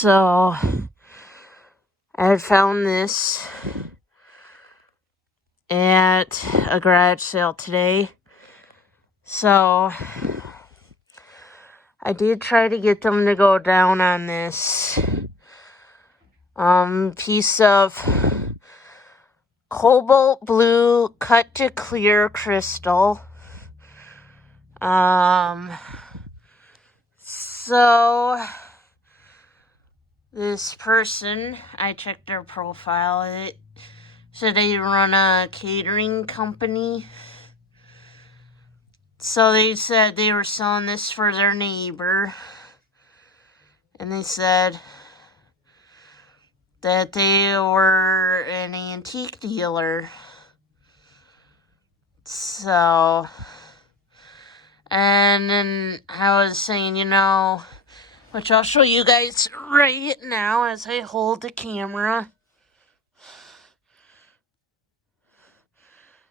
So I had found this at a garage sale today. So I did try to get them to go down on this piece of cobalt blue cut to clear crystal. So this person, I checked their profile, it said they run a catering company. So they said they were selling this for their neighbor. And they said that they were an antique dealer. So, and then I was saying, which I'll show you guys right now as I hold the camera.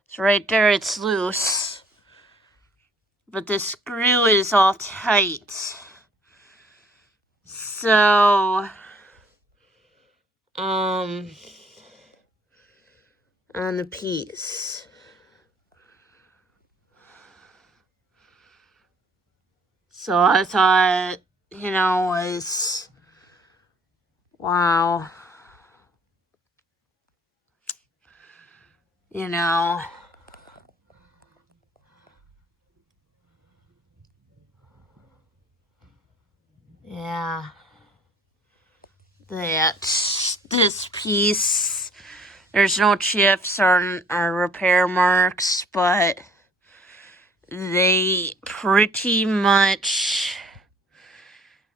So right there, it's loose. But the screw is all tight. So, on the piece. So I thought, was, wow. Yeah. This piece, there's no chips or repair marks, but they pretty much,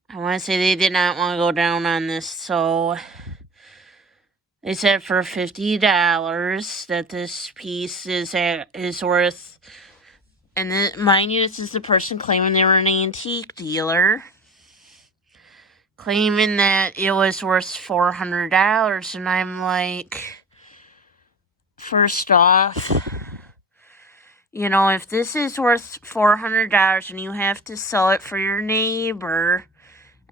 I want to say they did not want to go down on this, so they said for $50 that this piece is worth, and then, mind you, this is the person claiming they were an antique dealer, claiming that it was worth $400, and I'm like, first off, if this is worth $400 and you have to sell it for your neighbor,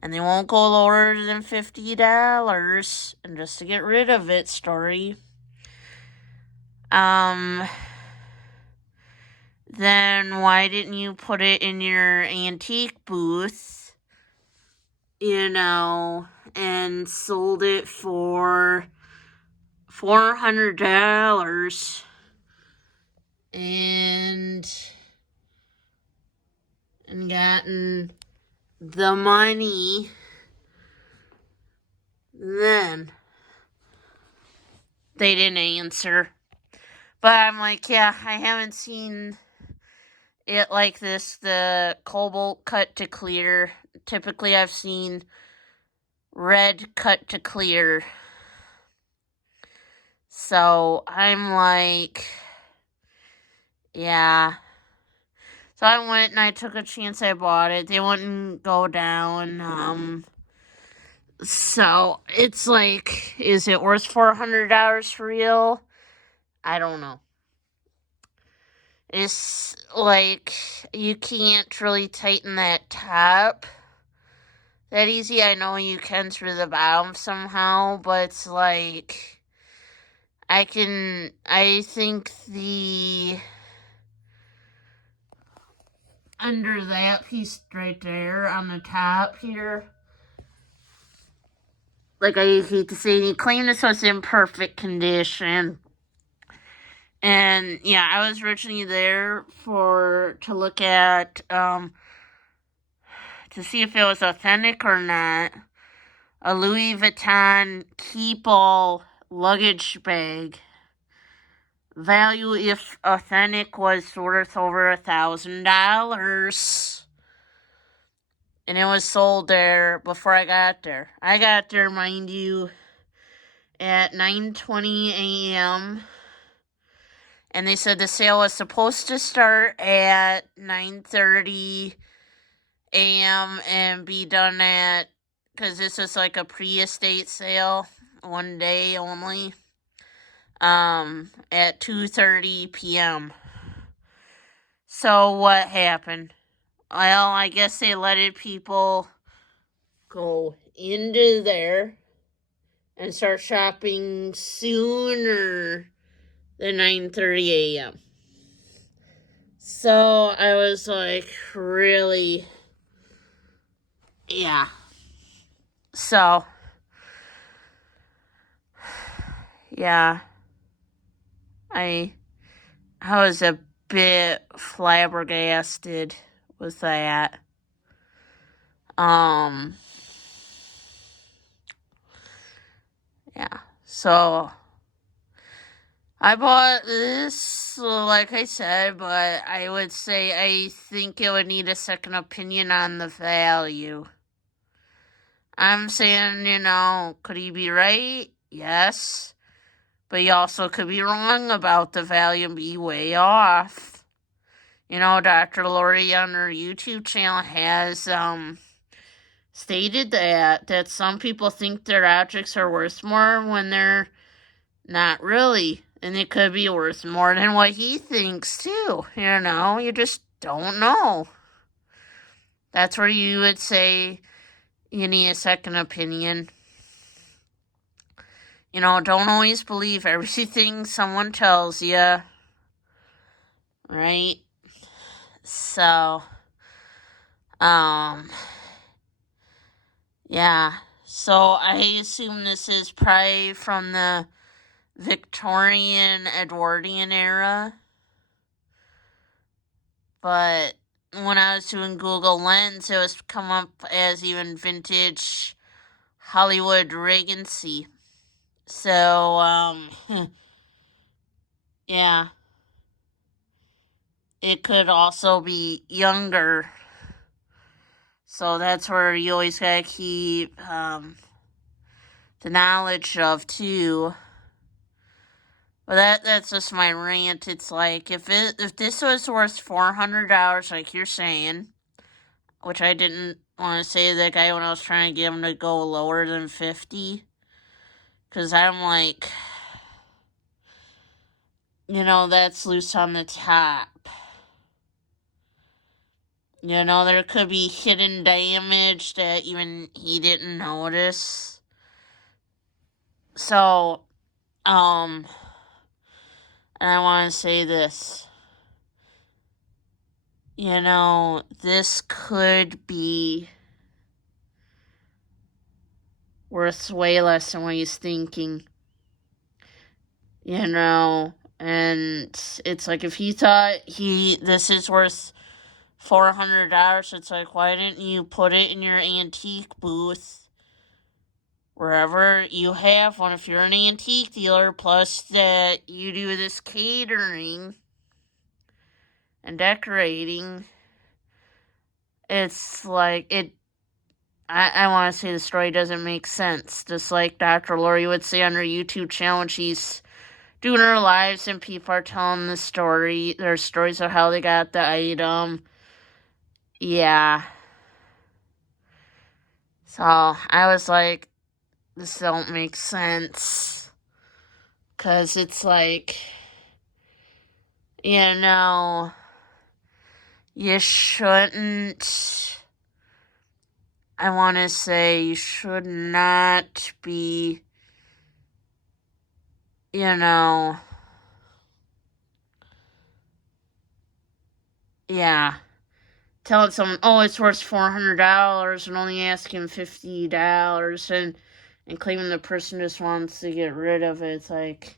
and they won't go lower than $50, and just to get rid of it, story, then why didn't you put it in your antique booth, and sold it for $400 and gotten the money then? They didn't answer. But I'm like, yeah, I haven't seen it like this, the cobalt cut to clear. Typically I've seen red cut to clear. So I'm like, yeah. So I went and I took a chance, I bought it. They wouldn't go down. So it's like, is it worth $400 for real? I don't know. It's like, you can't really tighten that top that easy. I know you can through the bottom somehow, but it's like, I think under that piece right there on the top here, like I hate to say, he claimed this was in perfect condition. And yeah, I was originally there to look at, to see if it was authentic or not. A Louis Vuitton Keep All luggage bag. Value, if authentic, was worth over $1,000. And it was sold there before I got there. I got there, mind you, at 9:20 a.m. And they said the sale was supposed to start at 9:30 a.m. and be done because this is like a pre-estate sale, one day only, at 2:30 p.m. So what happened? Well, I guess they let people go into there and start shopping sooner than 9:30 a.m. So I was like, really? Yeah. So, yeah. I was a bit flabbergasted with that. Yeah. So I bought this, like I said, but I would say I think it would need a second opinion on the value. I'm saying, could he be right? Yes. But he also could be wrong about the value and be way off. Dr. Lori on her YouTube channel has stated that some people think their objects are worth more when they're not really. And it could be worth more than what he thinks, too. You just don't know. That's where you would say you need a second opinion. Don't always believe everything someone tells you. Right? So, yeah. So I assume this is probably from the Victorian Edwardian era. But when I was doing Google Lens, it was come up as even vintage Hollywood Regency. So, yeah. It could also be younger. So that's where you always gotta keep the knowledge of, too. But that's just my rant. It's like, if this was worth $400, like you're saying, which I didn't want to say to that guy when I was trying to get him to go lower than 50, because I'm like, that's loose on the top. There could be hidden damage that even he didn't notice. So, and I want to say this. This could be worth way less than what he's thinking. And it's like, if he thought this is worth $400, it's like, why didn't you put it in your antique booth wherever you have one if you're an antique dealer, plus that you do this catering and decorating? It's like, I want to say the story doesn't make sense. Just like Dr. Lori would say on her YouTube channel when she's doing her lives and people are telling their stories of how they got the item. Yeah. So I was like, this don't make sense. 'Cause it's like, you shouldn't, I want to say you should not be, yeah, telling someone, oh, it's worth $400 and only asking $50 and claiming the person just wants to get rid of it. It's like,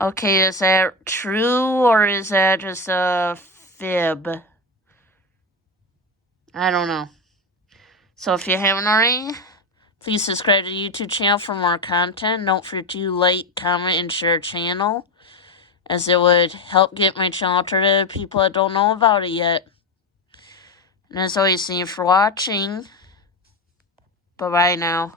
okay, is that true or is that just a fib? I don't know. So if you haven't already, please subscribe to the YouTube channel for more content. Don't forget to like, comment, and share channel, as it would help get my channel to the people that don't know about it yet. And as always, thank you for watching. Bye-bye now.